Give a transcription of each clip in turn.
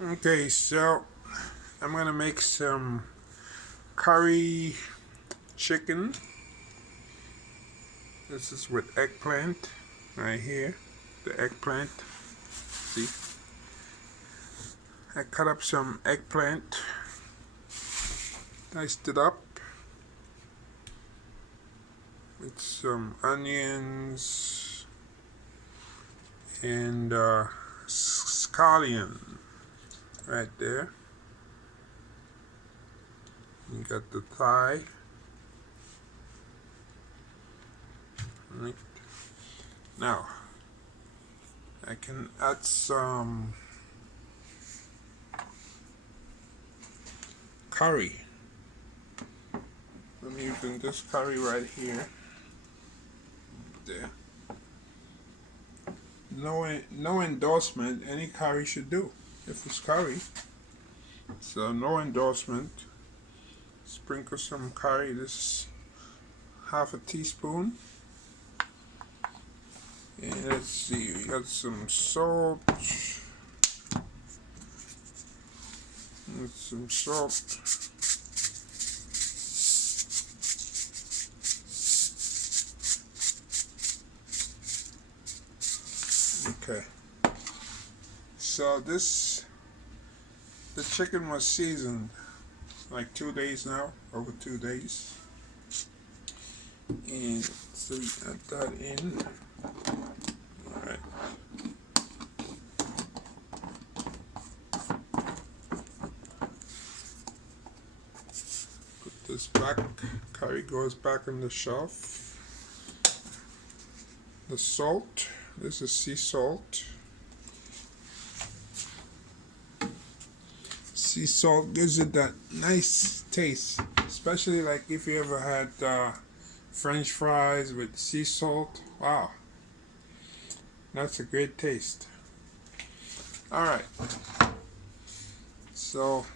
Okay, so I'm gonna make some curry chicken. This is with eggplant right here. The eggplant. See? I cut up some eggplant, diced it up with some onions and scallion right there. You got the thigh. Right. Now, I can add some curry. I'm using this curry right here. There. No endorsement. Any curry should do if it's curry. So no endorsement. Sprinkle some curry. This is half a teaspoon. And let's see, we got some salt. And some salt. Okay. So the chicken was seasoned like 2 days now, over 2 days. And so we add that in. Alright. Put this back. Curry goes back on the shelf. The salt. This is sea salt. Sea salt gives it that nice taste, especially like if you ever had French fries with sea salt. Wow, that's a great taste. Alright, so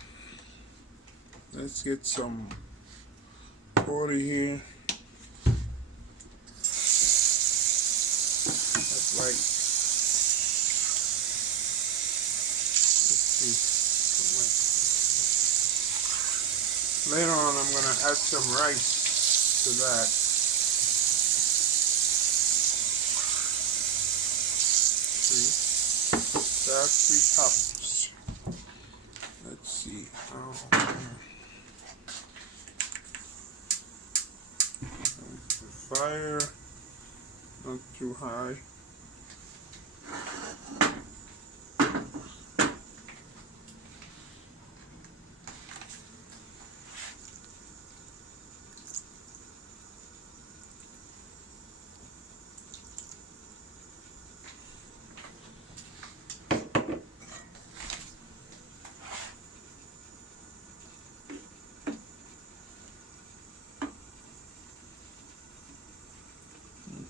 let's get some water here. That's like, let's see. Later on, I'm going to add some rice to that. See? That's 3 cups. Let's see. The fire, not too high.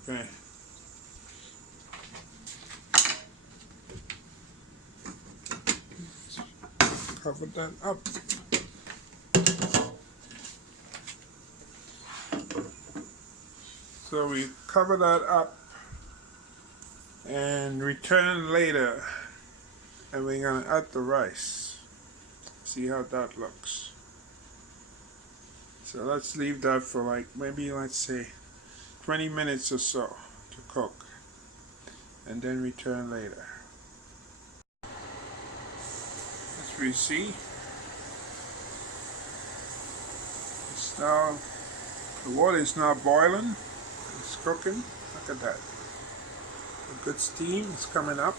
Okay. Cover that up. So we cover that up and return later, and we're gonna add the rice. See how that looks. So let's leave that for like maybe, let's say, 20 minutes or so to cook, and then return later. As we see, it's now, the water is now boiling. It's cooking. Look at that. A good steam is coming up.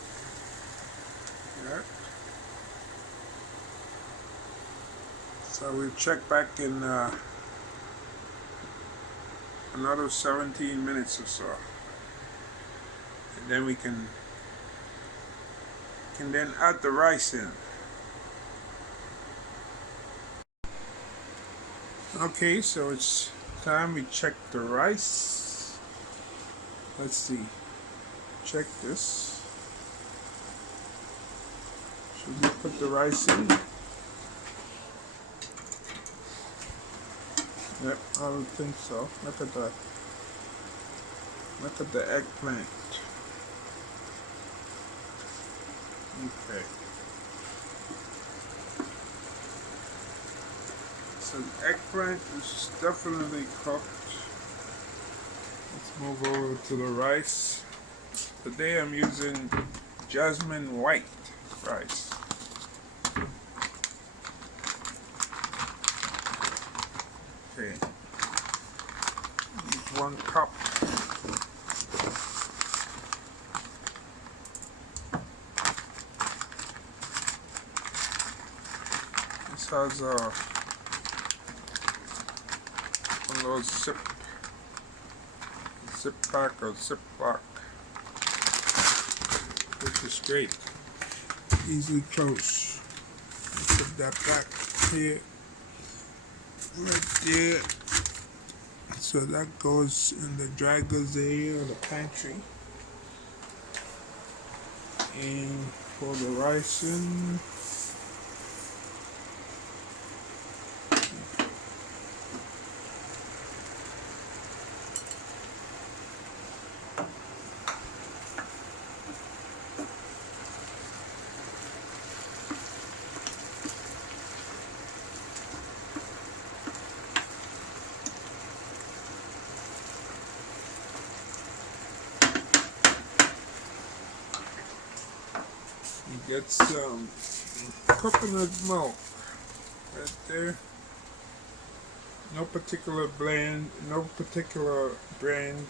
Yeah. So we'll check back in another 17 minutes or so, and then we can then add the rice in. Okay, so it's time we check the rice. Let's see. Check this. Should we put the rice in? Yep, I would think so. Look at that. Look at the eggplant. Okay. So the eggplant is definitely cooked. Let's move over to the rice. Today I'm using Jasmine white rice. Okay, use 1 cup. This has one of those zip pack or ziplock, which is great. Easily close. Put that back here, right there. So that goes in the dry goods area or the pantry. And pour the rice in. You get some coconut milk right there. No particular blend, no particular brand.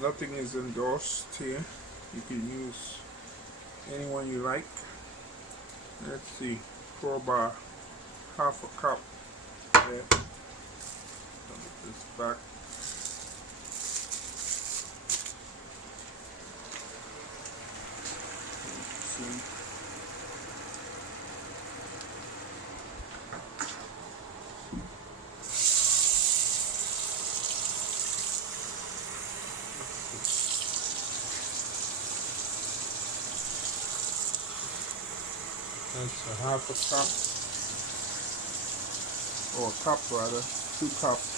Nothing is endorsed here. You can use any one you like. Let's see, pour about 1/2 cup there. Put this back. That's 1/2 cup, or a cup rather, 2 cups.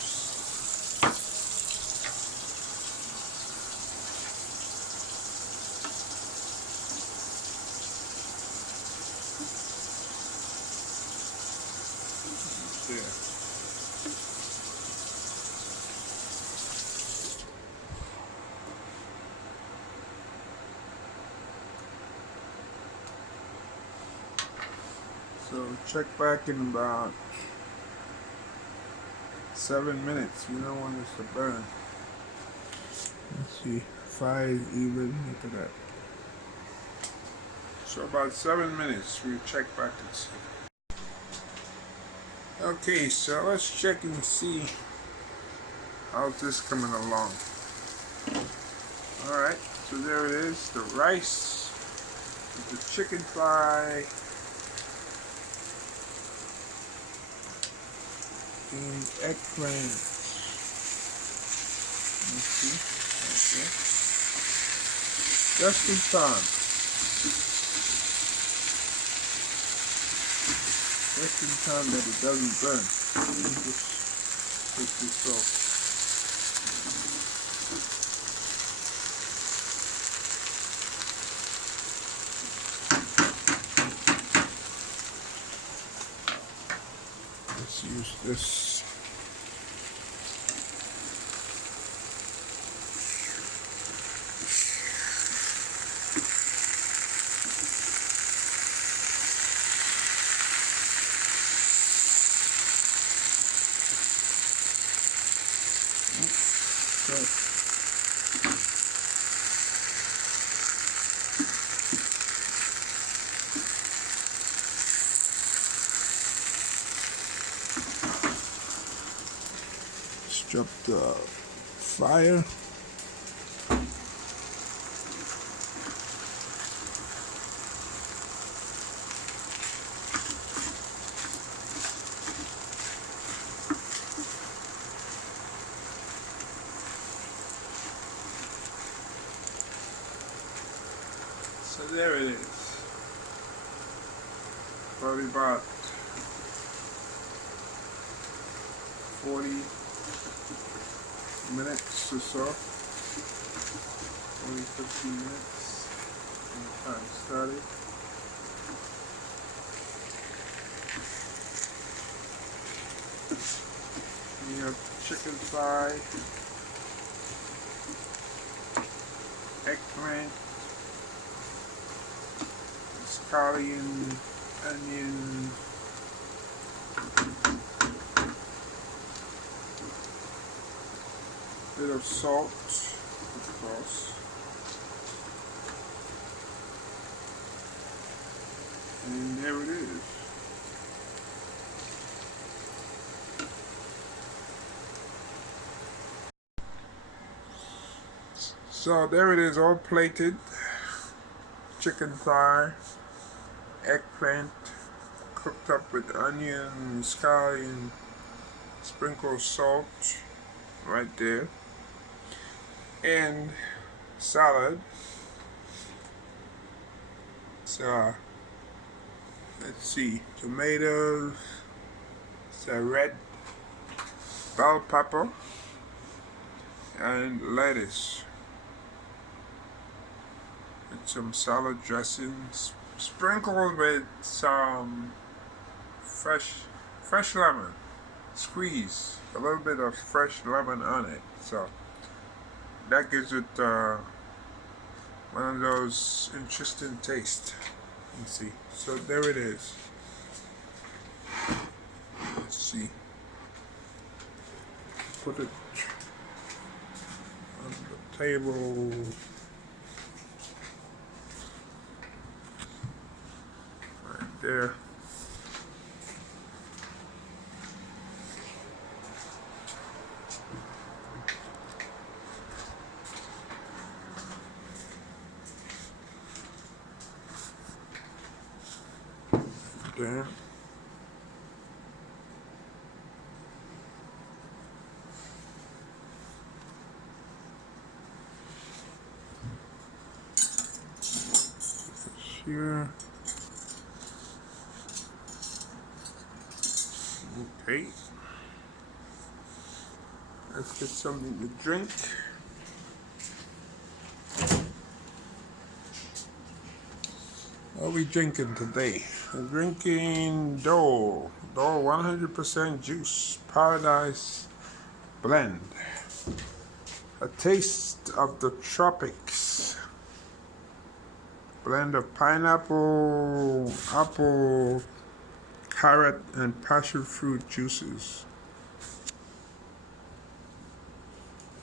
There. So check back in about 7 minutes. You don't want this to burn. Let's see, fire is even. Look at that. So about 7 minutes, we'll check back and see. Okay, so let's check and see how's this coming along. Alright, so there it is, the rice with the chicken thigh and eggplant. Let's see, okay. Just in time. Just in time that it doesn't burn. Let me just take this off. Let's use this. Drop the fire. So there it is. Probably about 40 minutes or so, 40-50 minutes when the time started. chicken thigh, eggplant, scallion, onion, bit of salt, of course, and there it is. So there it is, all plated. Chicken thigh, eggplant, cooked up with onion, scallion, sprinkled salt, right there, and salad. So let's see, tomatoes, a red bell pepper, and lettuce. With some salad dressings, sprinkled with some fresh lemon. Squeeze a little bit of fresh lemon on it. So that gives it one of those interesting tastes. You see. So there it is. Let's see. Put it on the table. Right there. There. Here. Okay. Let's get something to drink. What are we drinking today? We're drinking Dole 100% juice, Paradise Blend. A taste of the tropics. Blend of pineapple, apple, carrot, and passion fruit juices.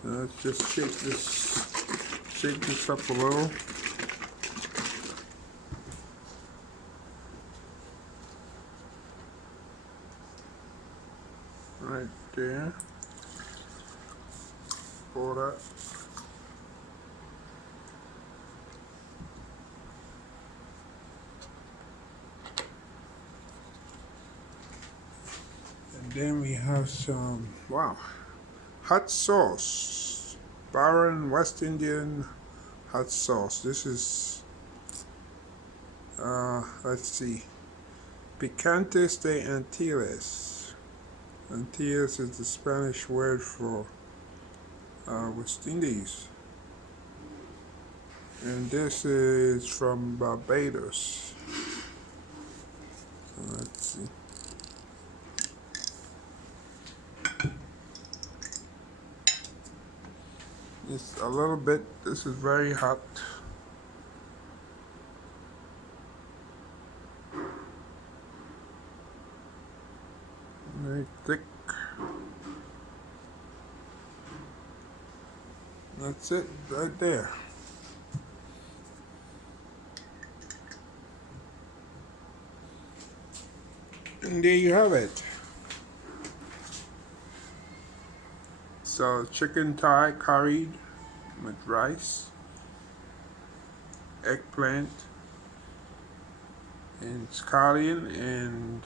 Let's just shake this up a little. Right there. Pour that. And then we have some, wow, hot sauce. Baron West Indian hot sauce. This is, let's see, Picantes de Antilles. Antilles is the Spanish word for West Indies. And this is from Barbados. So let's see. Just a little bit. This is very hot. Very thick. That's it right there. And there you have it. So chicken thigh curried with rice, eggplant, and scallion and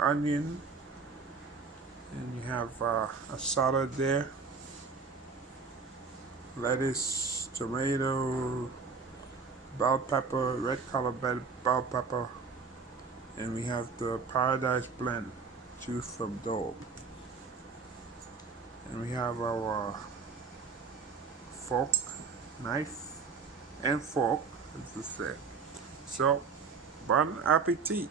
onion, and you have a salad there, lettuce, tomato, bell pepper, red color bell pepper, and we have the Paradise Blend juice from Dole. And we have our fork, knife, and fork, as you said. So, bon appetit.